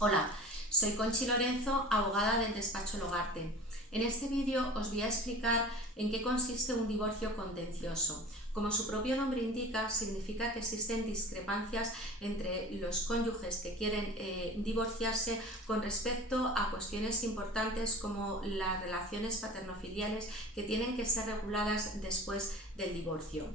Hola, soy Conchi Lorenzo, abogada del despacho Logarte. En este vídeo os voy a explicar en qué consiste un divorcio contencioso. Como su propio nombre indica, significa que existen discrepancias entre los cónyuges que quieren divorciarse con respecto a cuestiones importantes como las relaciones paternofiliales que tienen que ser reguladas después del divorcio.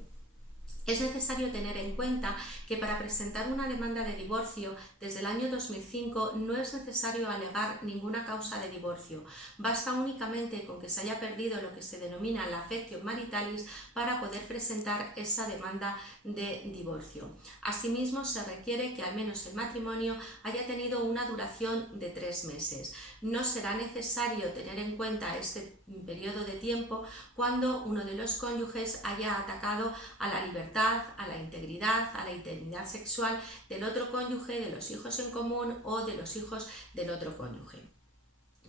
Es necesario tener en cuenta que para presentar una demanda de divorcio desde el año 2005 no es necesario alegar ninguna causa de divorcio. Basta únicamente con que se haya perdido lo que se denomina la affectio maritalis para poder presentar esa demanda de divorcio. Asimismo, se requiere que al menos el matrimonio haya tenido una duración de 3 meses. No será necesario tener en cuenta este periodo de tiempo cuando uno de los cónyuges haya atacado a la libertad, a la integridad sexual del otro cónyuge, de los hijos en común o de los hijos del otro cónyuge.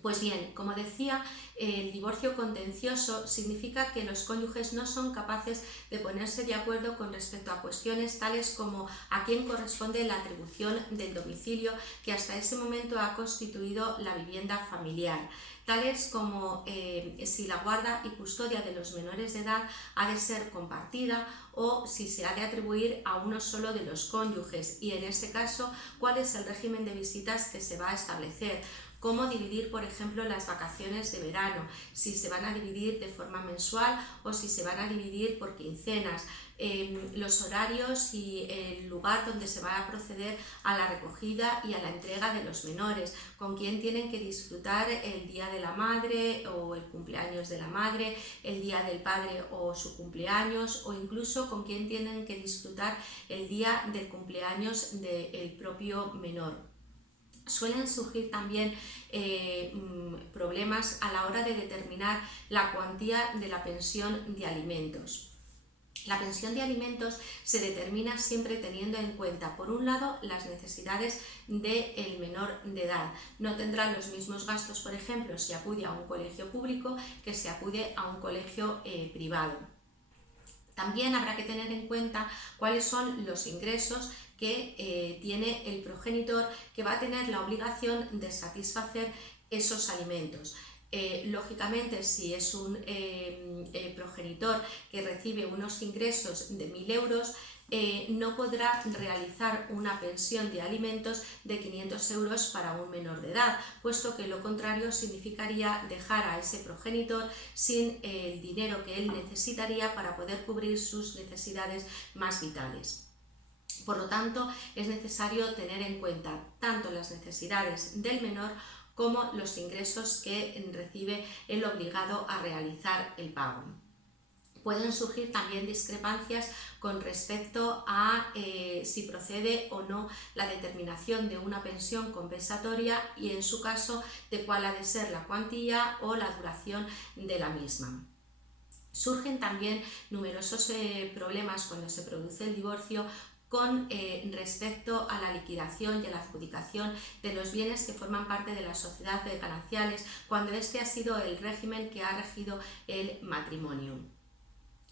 Pues bien, como decía, el divorcio contencioso significa que los cónyuges no son capaces de ponerse de acuerdo con respecto a cuestiones tales como a quién corresponde la atribución del domicilio que hasta ese momento ha constituido la vivienda familiar, tales como si la guarda y custodia de los menores de edad ha de ser compartida o si se ha de atribuir a uno solo de los cónyuges y en ese caso cuál es el régimen de visitas que se va a establecer. Cómo dividir, por ejemplo, las vacaciones de verano, si se van a dividir de forma mensual o si se van a dividir por quincenas, los horarios y el lugar donde se va a proceder a la recogida y a la entrega de los menores, con quién tienen que disfrutar el día de la madre o el cumpleaños de la madre, el día del padre o su cumpleaños, o incluso con quién tienen que disfrutar el día del cumpleaños del propio menor. Suelen surgir también problemas a la hora de determinar la cuantía de la pensión de alimentos. La pensión de alimentos se determina siempre teniendo en cuenta, por un lado, las necesidades del menor de edad. No tendrá los mismos gastos, por ejemplo, si acude a un colegio público que si acude a un colegio privado. También habrá que tener en cuenta cuáles son los ingresos que tiene el progenitor, que va a tener la obligación de satisfacer esos alimentos. Lógicamente, si es un progenitor que recibe unos ingresos de 1.000 euros, no podrá realizar una pensión de alimentos de 500 euros para un menor de edad, puesto que lo contrario significaría dejar a ese progenitor sin el dinero que él necesitaría para poder cubrir sus necesidades más vitales. Por lo tanto, es necesario tener en cuenta tanto las necesidades del menor como los ingresos que recibe el obligado a realizar el pago. Pueden surgir también discrepancias con respecto a si procede o no la determinación de una pensión compensatoria y en su caso de cuál ha de ser la cuantía o la duración de la misma. Surgen también numerosos problemas cuando se produce el divorcio con respecto a la liquidación y a la adjudicación de los bienes que forman parte de la sociedad de gananciales cuando este ha sido el régimen que ha regido el matrimonio.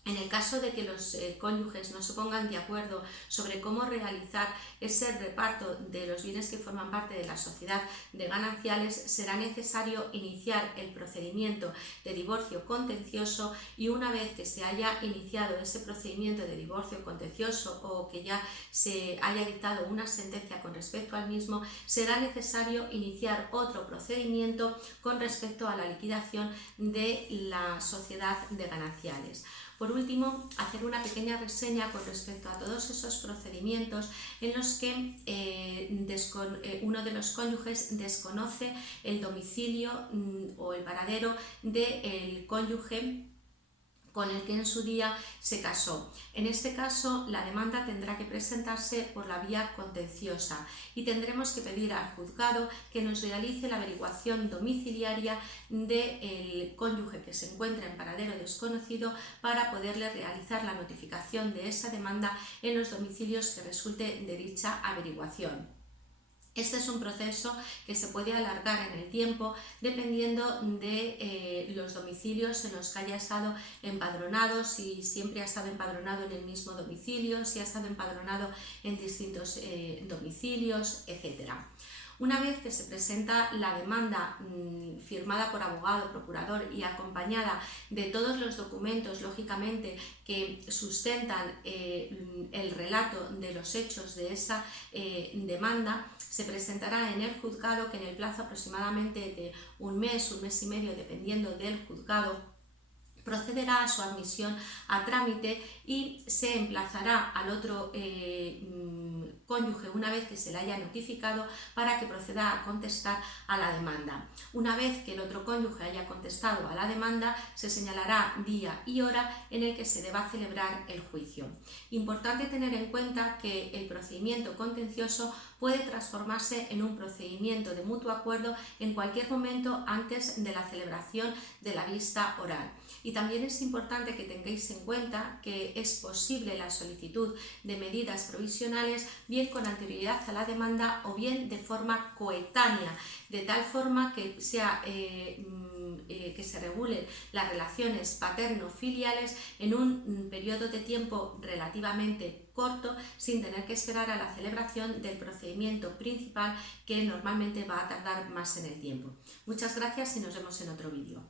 En el caso de que los cónyuges no se pongan de acuerdo sobre cómo realizar ese reparto de los bienes que forman parte de la sociedad de gananciales, será necesario iniciar el procedimiento de divorcio contencioso y una vez que se haya iniciado ese procedimiento de divorcio contencioso o que ya se haya dictado una sentencia con respecto al mismo, será necesario iniciar otro procedimiento con respecto a la liquidación de la sociedad de gananciales. Por último, hacer una pequeña reseña con respecto a todos esos procedimientos en los que uno de los cónyuges desconoce el domicilio o el paradero del cónyuge con el que en su día se casó. En este caso, la demanda tendrá que presentarse por la vía contenciosa y tendremos que pedir al juzgado que nos realice la averiguación domiciliaria del cónyuge que se encuentra en paradero desconocido para poderle realizar la notificación de esa demanda en los domicilios que resulte de dicha averiguación. Este es un proceso que se puede alargar en el tiempo dependiendo de los domicilios en los que haya estado empadronado, si siempre ha estado empadronado en el mismo domicilio, si ha estado empadronado en distintos domicilios, etc. Una vez que se presenta la demanda firmada por abogado, procurador y acompañada de todos los documentos, lógicamente, que sustentan el relato de los hechos de esa demanda, se presentará en el juzgado, que en el plazo aproximadamente de un mes y medio, dependiendo del juzgado, procederá a su admisión a trámite y se emplazará al otro cónyuge, una vez que se le haya notificado, para que proceda a contestar a la demanda. Una vez que el otro cónyuge haya contestado a la demanda, se señalará día y hora en el que se deba celebrar el juicio. Importante tener en cuenta que el procedimiento contencioso puede transformarse en un procedimiento de mutuo acuerdo en cualquier momento antes de la celebración de la vista oral. Y también es importante que tengáis en cuenta que es posible la solicitud de medidas provisionales bien con anterioridad a la demanda o bien de forma coetánea, de tal forma que se regulen las relaciones paterno-filiales en un periodo de tiempo relativamente corto, sin tener que esperar a la celebración del procedimiento principal, que normalmente va a tardar más en el tiempo. Muchas gracias y nos vemos en otro vídeo.